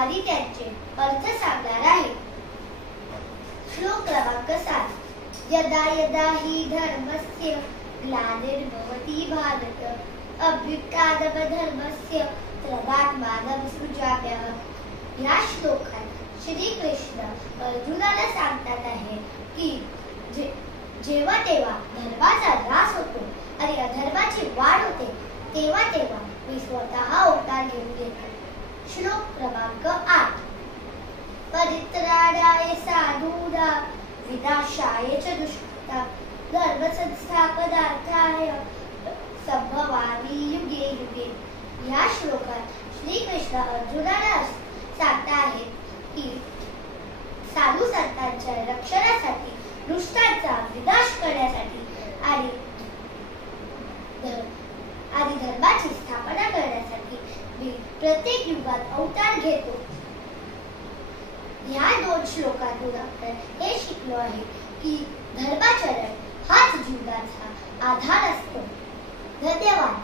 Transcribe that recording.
आदी त्यांचे अर्थ सांगणार आहे. श्लोक क्रमांक 7. यदा यदा हि धर्मस्य ग्लानिर्भवति भारत अभ्युत्थानमधर्मस्य तदात्मानं सृजाम्यहम्. या श्लोकात श्री कृष्ण अर्जुनाला सांगतात आहे की जेव्हा तेव्हा धर्माचा ऱ्हास होतो आणि अधर्माची वाढ होते तेव्हा तेव्हा मी स्वतः अवतार घेऊन येतो. श्लोक क्रमांक 8. परित्राणाय साधूनां विनाशाय च दुष्कृतां धर्मसंस्थापनार्थाय संभवामि युगे युगे. या श्लोकात श्री कृष्ण अर्जुनाला सांगता आहेत की साधू संतांच्या रक्षणासाठी, दुष्टांचा विनाश करण्यासाठी आणि धर्माची स्थापना करण्यासाठी मी प्रत्येक युगात अवतार घेतो. या 2 श्लोकातून आपण हे शिकलो आहे की धर्माचरण हाच जीवनाचा आधार असतो. धन्यवाद.